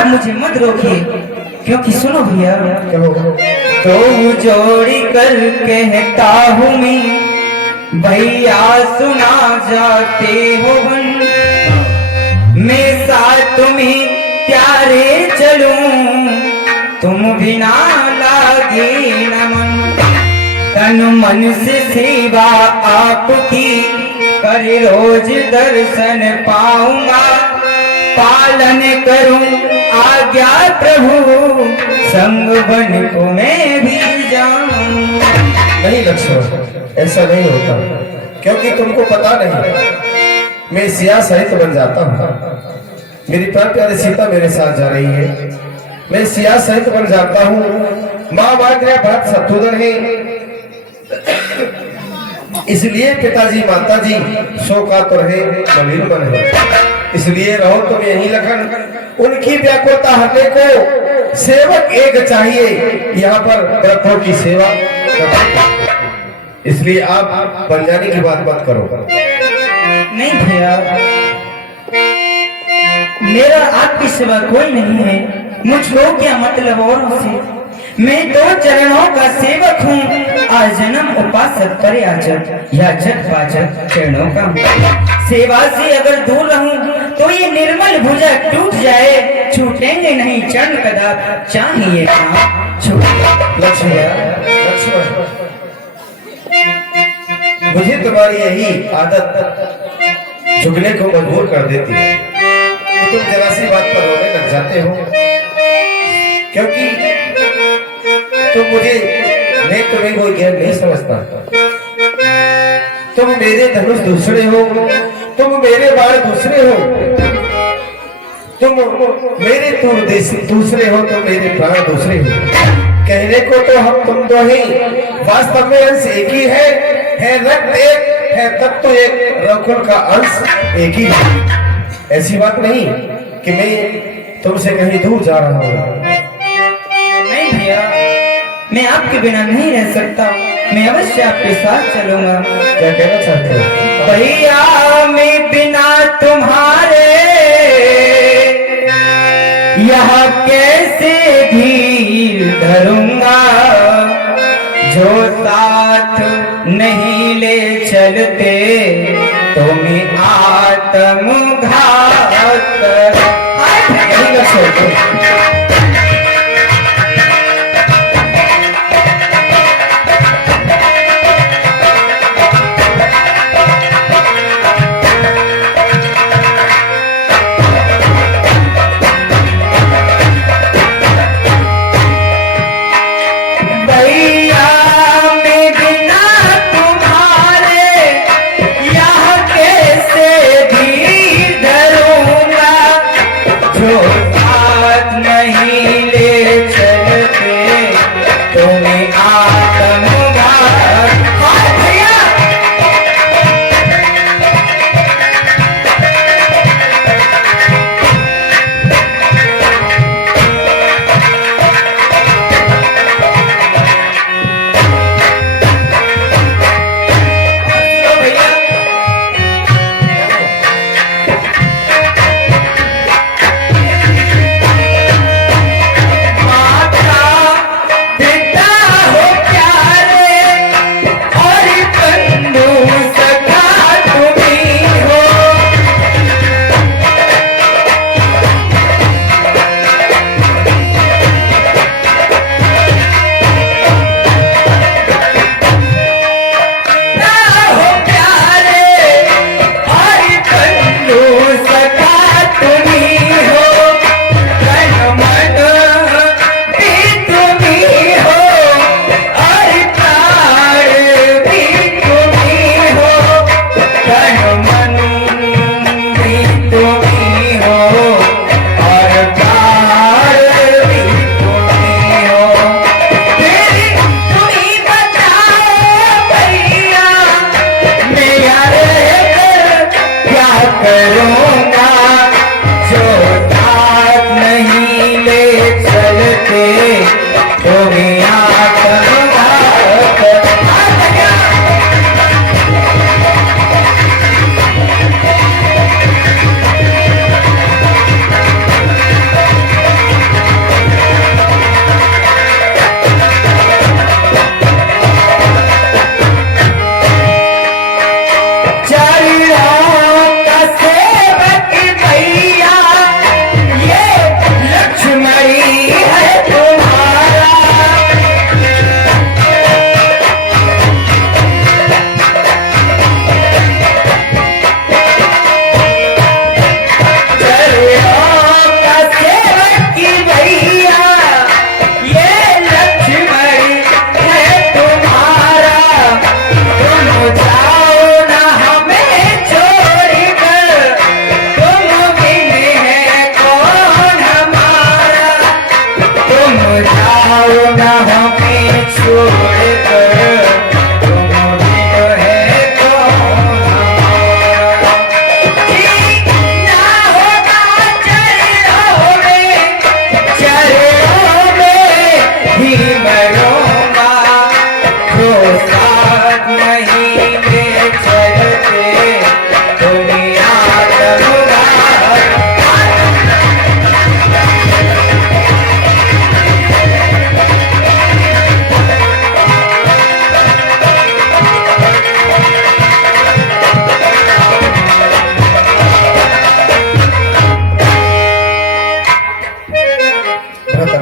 अब मुझे मत रोकिए, क्योंकि सुनो भैया, तो जोड़ी कर कहता हूँ भैया सुना जाते हो बन, मैं साथ तुम्हें प्यारे चलूं, तुम बिना लागे न मन, तन मन से सेवा आपकी कर रोज दर्शन पाऊंगा, पालन करूं आज्ञा प्रभु, संग बन को मैं भी जाऊं। नहीं लक्ष्मण, ऐसा नहीं होता, क्योंकि तुमको पता नहीं मैं सिया सहित बन जाता हूँ। मेरी प्राण प्यारी सीता मेरे साथ जा रही है, मैं सिया सहित बन जाता हूँ। माँ मात्र बात शत्रुघ्न है, इसलिए पिताजी माताजी शोकातुर है, मलिन मन है, इसलिए रहो तुम यहीं लखन। उनकी व्याकुलता हटने को सेवक एक चाहिए, यहाँ पर ग्रहों की सेवा, इसलिए आप बन जाने की बात मत करो। नहीं भैया, मेरा आपकी सिवा कोई नहीं है, मुझको क्या मतलब औरों से, मैं दो चरणों का सेवक हूँ, आजन्म उपासक करे आचक या जग पाचक चरणों का हूँ। सेवा से अगर दूर रहूं तो ये निर्मल भुजा टूट जाए, छूटेंगे नहीं चरण कदाप, चाहिए काम छूट। लक्ष्मण, मुझे तुम्हारी यही आदत झुकने को मजबूर कर देती है कि तुम जरा सी बात पर रोने लग जाते हो, क्योंकि तुम मुझे, मैं तुम्हें कोई गैर नहीं समझता। तुम मेरे धनुष दूसरे हो, तुम मेरे बाण दूसरे हो, तुम मेरे तूर दूसरे हो, तुम मेरे प्राण दूसरे हो। कहने को तो हम तुम दो ही, वास्तव में अंश एक ही है रक्त एक, है तत्व तो एक, रघुकुल का अंश एक ही है। ऐसी बात नहीं कि मैं तुमसे कहीं दूर जा रहा हूँ। नहीं भैया, मैं आपके बिना नहीं रह सकता, मैं अवश्य आपके साथ चलूंगा। क्या कहना चाहते हो? भैया मैं बिना तुम्हारे यहाँ कैसे धीर धरूंगा, जो साथ नहीं ले चलते तो मैं आत्मघात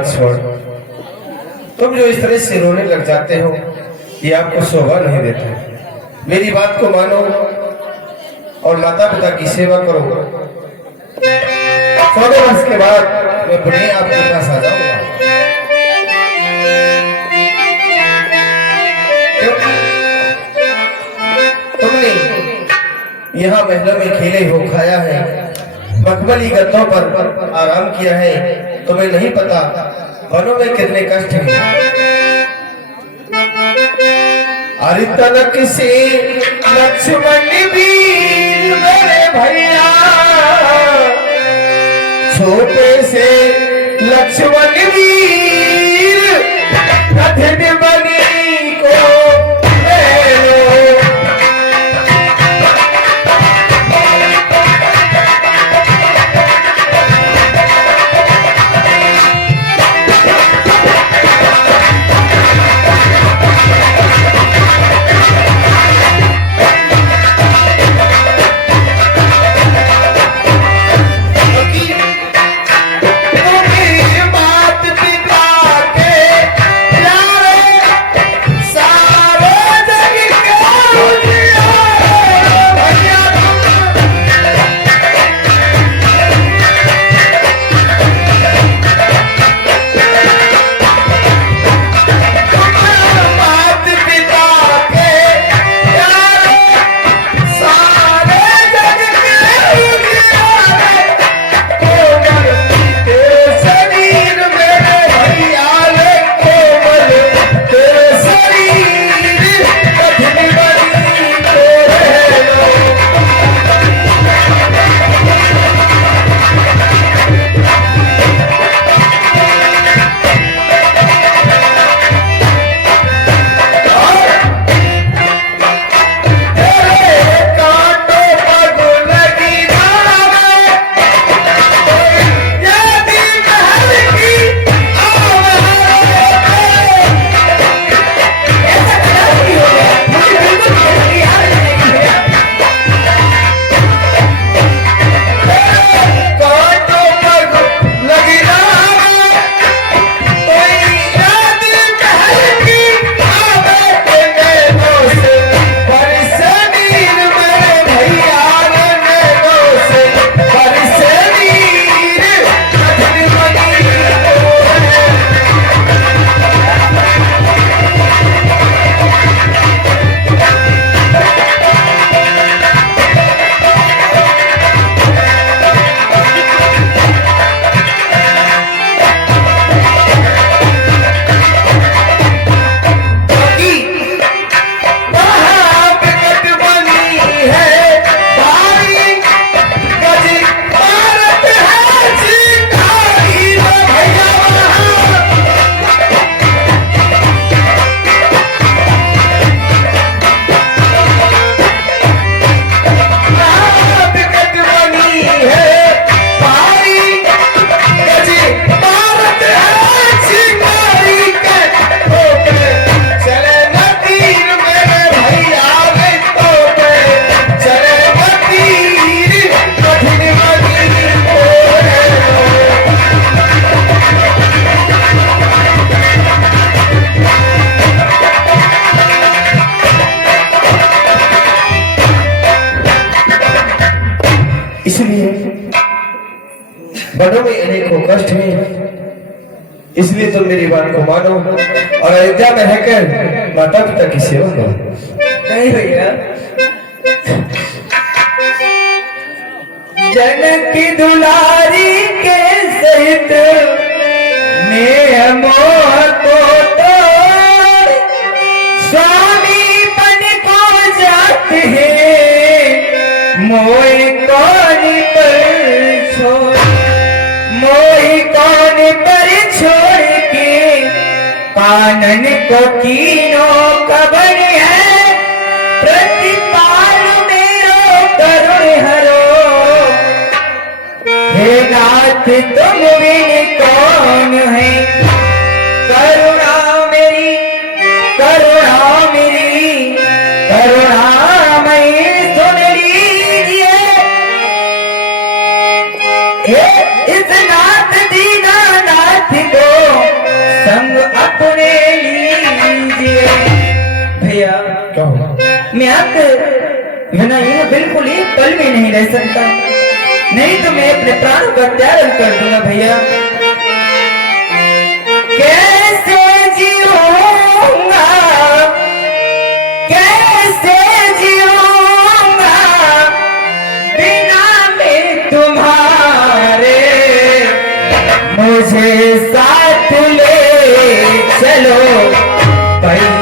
लक्ष्मण, तुम जो इस तरह से रोने लग जाते हो ये आपको शोभा नहीं देता। मेरी बात को मानो और माता पिता की सेवा करो। 14 वर्ष के बाद मैं अपने आपके पास आ जाऊंगा। क्योंकि तुमने यहाँ महलों में खेले हो, खाया है, मखमली गद्दों पर आराम किया है, तुम्हें नहीं पता वनों में कितने कष्ट हैं। अरे तनक से लक्ष्मण वीर मेरे भैया, छोटे से लक्ष्मण वीर कठिन बनी को बड़ों में अनेकों कष्ट हैं, इसलिए तुम मेरी बात को मानो और अयोध्या में रहकर माता पिता की सेवा करो। नहीं भैया, जनक की दुलारी के सहित मैं मोह को तो स्वामी बन को जाते हैं, मोह कौन पर छोड़, मोह कौन पर छोड़ के कानन को कीनों कबर है, प्रतिपाल मेरो करुण हरो, हे नाथ तुम बिन कौन है, करुणा मेरी करुणामयी सुन लीजिए, हे इस नाथ दीना नाथ को बिना ये बिल्कुल ही पल में नहीं रह सकता, नहीं तो मैं अपने प्राणों का त्याग कर दूंगा भैया। कैसे जीऊंगा, कैसे जीऊंगा बिना में तुम्हारे, मुझे साथ ले चलो भैया।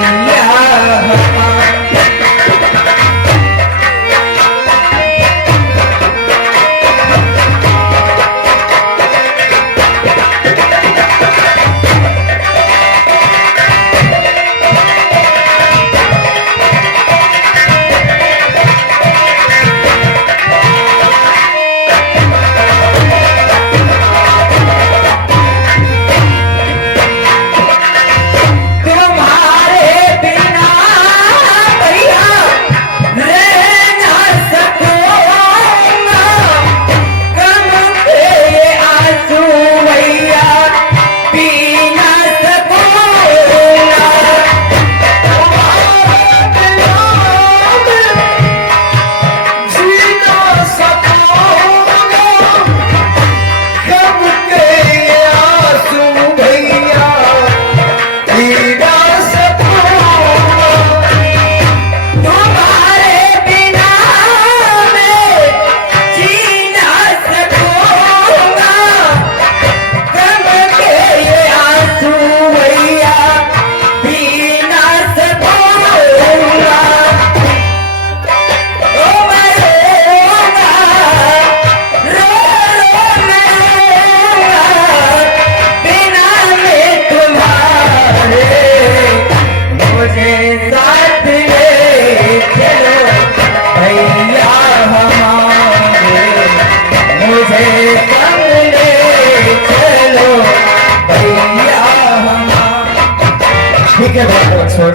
ठीक है बात छोड़,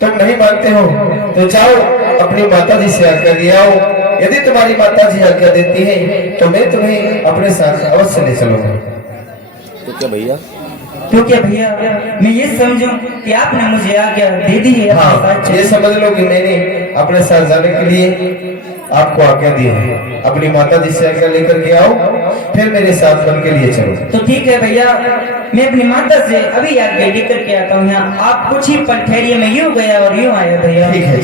तुम नहीं मानते हो तो जाओ अपनी माता जी से आज्ञा ले आओ। यदि तुम्हारी माता जी आज्ञा देती है तो मैं तुम्हें अपने साथ अवश्य ले चलूंगा। तो क्या भैया, तो क्या भैया मैं ये समझूं कि आपने मुझे आज्ञा दे दी है अपने हाँ, साथ ये चलने? समझ लो कि मैंने अपने साथ जाने के लिए आपको आज्ञा दी है। अपनी माता जी से आज्ञा लेकर के आओ, फिर मेरे साथ बन के लिए चलो। तो ठीक है भैया, मैं अपनी माता से अभी आज्ञा लेकर के आता हूँ। यहाँ आप कुछ ही पल ठहरिए, मैं यूं गया और यूं आया भैया। ठीक है।